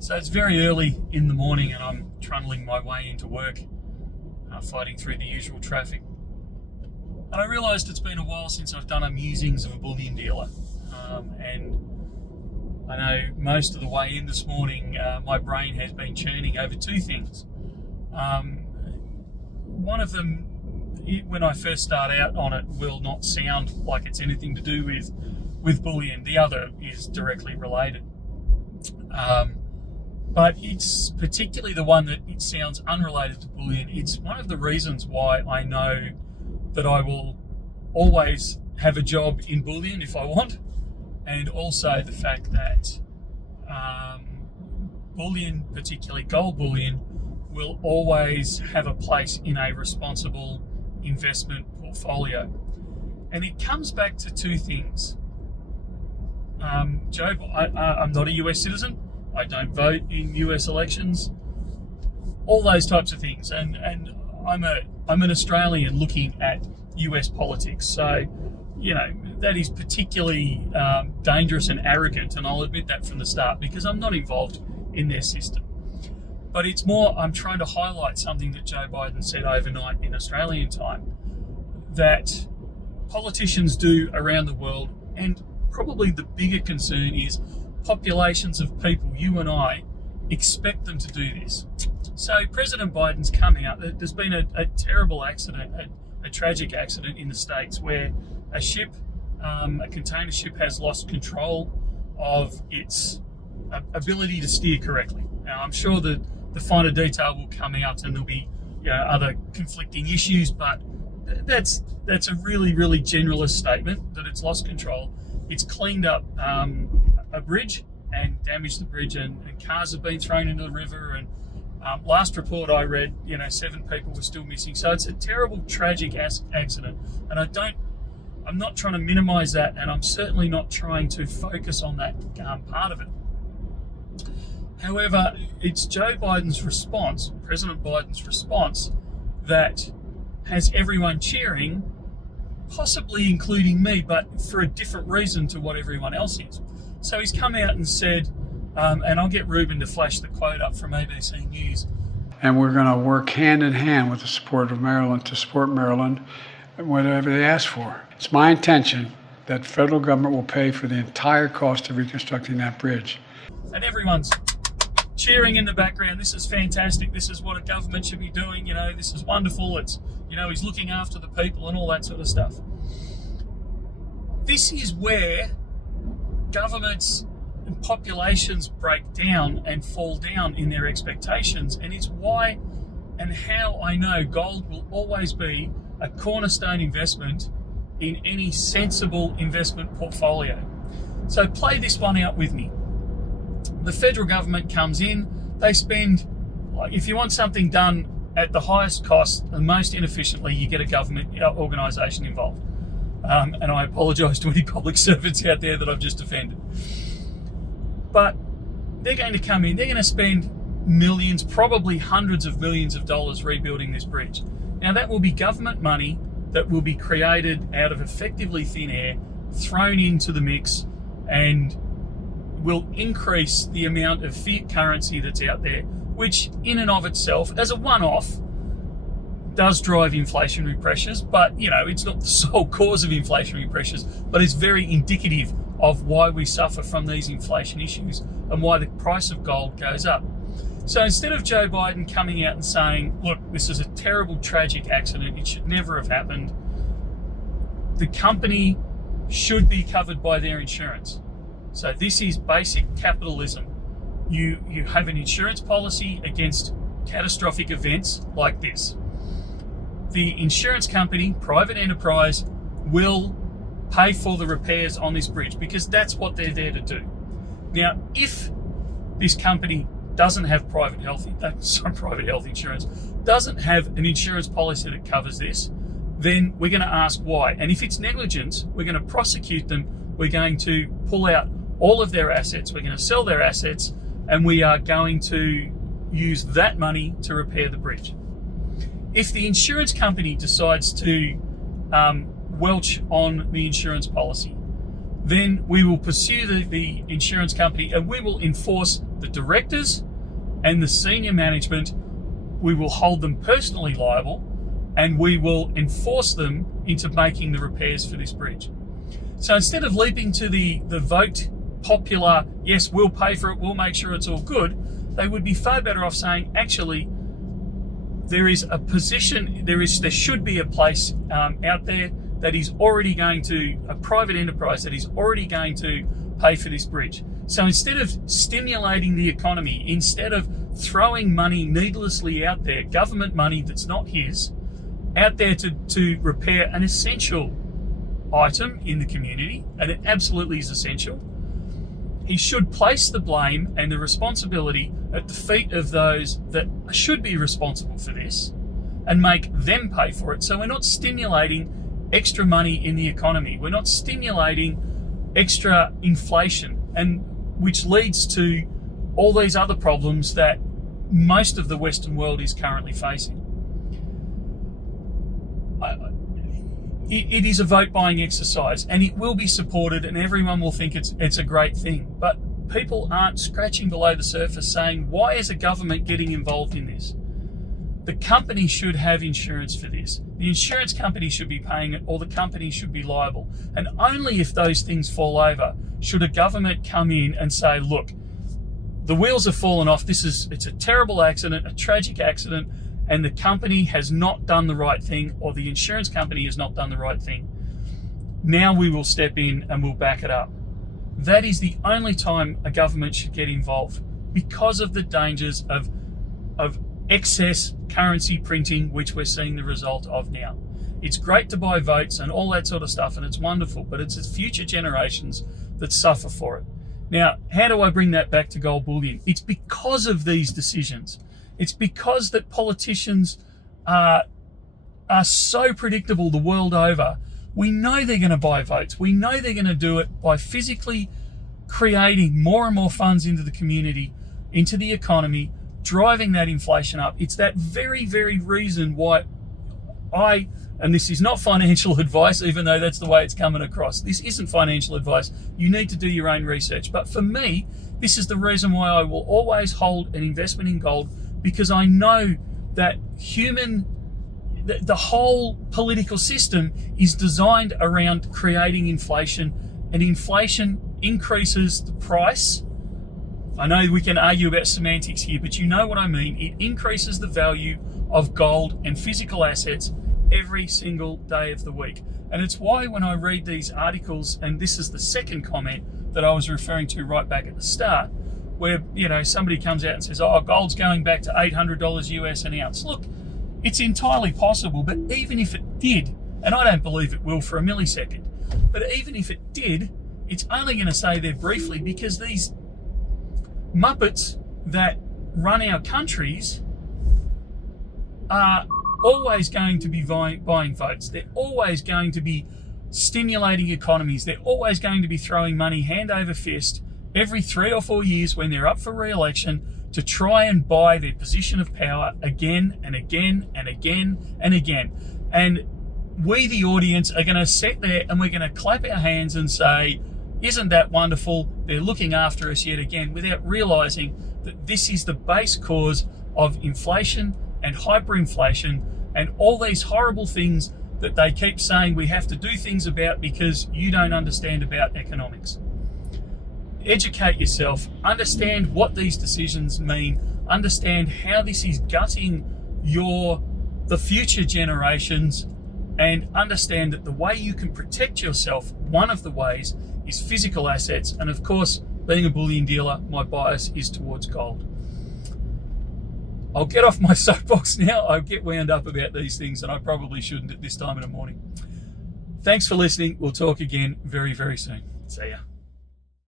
So it's very early in the morning and I'm trundling my way into work, fighting through the usual traffic. And I realised it's been a while since I've done a musings of a bullion dealer. And I know most of the way in this morning, my brain has been churning over two things. One of them, when I first start out on it, will not sound like it's anything to do with bullion. The other is directly related. But it's particularly the one that it sounds unrelated to bullion. It's one of the reasons why I know that I will always have a job in bullion if I want, and also the fact that bullion, particularly gold bullion, will always have a place in a responsible investment portfolio. And it comes back to two things. Joe, I'm not a US citizen. I don't vote in US elections. All those types of things. And I'm an Australian looking at US politics. So, you know, that is particularly dangerous and arrogant, and I'll admit that from the start because I'm not involved in their system. But it's more, I'm trying to highlight something that Joe Biden said overnight in Australian time, that politicians do around the world, and probably the bigger concern is populations of people, you and I, expect them to do this. So President Biden's come out, there's been a terrible accident, a tragic accident in the States where a ship, a container ship, has lost control of its ability to steer correctly. Now, I'm sure that the finer detail will come out and there'll be, you know, other conflicting issues, but that's a really, really generalist statement that it's lost control. It's cleaned up a bridge and damaged the bridge, and cars have been thrown into the river, and last report I read, 7 people were still missing. So it's a terrible, tragic accident, and I'm not trying to minimize that, and I'm certainly not trying to focus on that part of it. However, it's Joe Biden's response, President Biden's response, that has everyone cheering, possibly including me, but for a different reason to what everyone else is. So he's come out and said, and I'll get Ruben to flash the quote up from ABC News. And we're going to work hand in hand with the support of Maryland to support Maryland, whatever they ask for. It's my intention that federal government will pay for the entire cost of reconstructing that bridge. And everyone's cheering in the background. This is fantastic. This is what a government should be doing. This is wonderful. It's, he's looking after the people and all that sort of stuff. This is where governments and populations break down and fall down in their expectations, and it's why and how I know gold will always be a cornerstone investment in any sensible investment portfolio. So play this one out with me. The federal government comes in, they spend, if you want something done at the highest cost and most inefficiently, you get a government organisation involved. And I apologise to any public servants out there that I've just offended. But they're going to come in, they're going to spend millions, probably hundreds of millions of dollars rebuilding this bridge. Now that will be government money that will be created out of effectively thin air, thrown into the mix, and will increase the amount of fiat currency that's out there, which in and of itself, as a one-off, does drive inflationary pressures, but it's not the sole cause of inflationary pressures, but it's very indicative of why we suffer from these inflation issues and why the price of gold goes up. So instead of Joe Biden coming out and saying, look, this is a terrible, tragic accident, it should never have happened, the company should be covered by their insurance. So this is basic capitalism. You have an insurance policy against catastrophic events like this. The insurance company, private enterprise, will pay for the repairs on this bridge because that's what they're there to do. Now, if this company doesn't have private health insurance, doesn't have an insurance policy that covers this, then we're going to ask why. And if it's negligence, we're going to prosecute them. We're going to pull out all of their assets. We're going to sell their assets, and we are going to use that money to repair the bridge. If the insurance company decides to welch on the insurance policy, then we will pursue the insurance company, and we will enforce the directors and the senior management. We will hold them personally liable, and we will enforce them into making the repairs for this bridge. So instead of leaping to the vote popular, yes, we'll pay for it, we'll make sure it's all good, they would be far better off saying, actually, there is a position, there should be a place out there that is already going to, a private enterprise that is already going to pay for this bridge. So instead of stimulating the economy, instead of throwing money needlessly out there, government money that's not his, out there to repair an essential item in the community, and it absolutely is essential, he should place the blame and the responsibility at the feet of those that should be responsible for this and make them pay for it. So we're not stimulating extra money in the economy. We're not stimulating extra inflation, and which leads to all these other problems that most of the Western world is currently facing. It is a vote buying exercise, and it will be supported, and everyone will think it's a great thing. But people aren't scratching below the surface saying, why is a government getting involved in this? The company should have insurance for this. The insurance company should be paying it, or the company should be liable. And only if those things fall over should a government come in and say, look, the wheels have fallen off. It's a terrible accident, a tragic accident, and the company has not done the right thing, or the insurance company has not done the right thing. Now we will step in and we'll back it up. That is the only time a government should get involved, because of the dangers of excess currency printing, which we're seeing the result of now. It's great to buy votes and all that sort of stuff, and it's wonderful, but it's the future generations that suffer for it. Now, how do I bring that back to gold bullion? It's because of these decisions. It's because that politicians are so predictable the world over. We know they're going to buy votes. We know they're going to do it by physically creating more and more funds into the community, into the economy, driving that inflation up. It's that very, very reason why and this is not financial advice, even though that's the way it's coming across. This isn't financial advice. You need to do your own research. But for me, this is the reason why I will always hold an investment in gold, because I know that the whole political system is designed around creating inflation, and inflation increases the price. I know we can argue about semantics here, but you know what I mean. It increases the value of gold and physical assets every single day of the week. And it's why when I read these articles, and this is the second comment that I was referring to right back at the start, where, somebody comes out and says, oh, gold's going back to $800 US an ounce. Look, it's entirely possible, but even if it did, and I don't believe it will for a millisecond, but even if it did, it's only going to stay there briefly, because these muppets that run our countries are always going to be buying votes. They're always going to be stimulating economies. They're always going to be throwing money hand over fist every 3 or 4 years when they're up for re-election to try and buy their position of power again and again and again and again. And we, the audience, are going to sit there and we're going to clap our hands and say, isn't that wonderful? They're looking after us yet again, without realizing that this is the base cause of inflation and hyperinflation and all these horrible things that they keep saying we have to do things about because you don't understand about economics. Educate yourself, understand what these decisions mean, understand how this is gutting the future generations, and understand that the way you can protect yourself, one of the ways, is physical assets. And of course, being a bullion dealer, my bias is towards gold. I'll get off my soapbox now. I get wound up about these things, and I probably shouldn't at this time in the morning. Thanks for listening. We'll talk again very, very soon. See ya.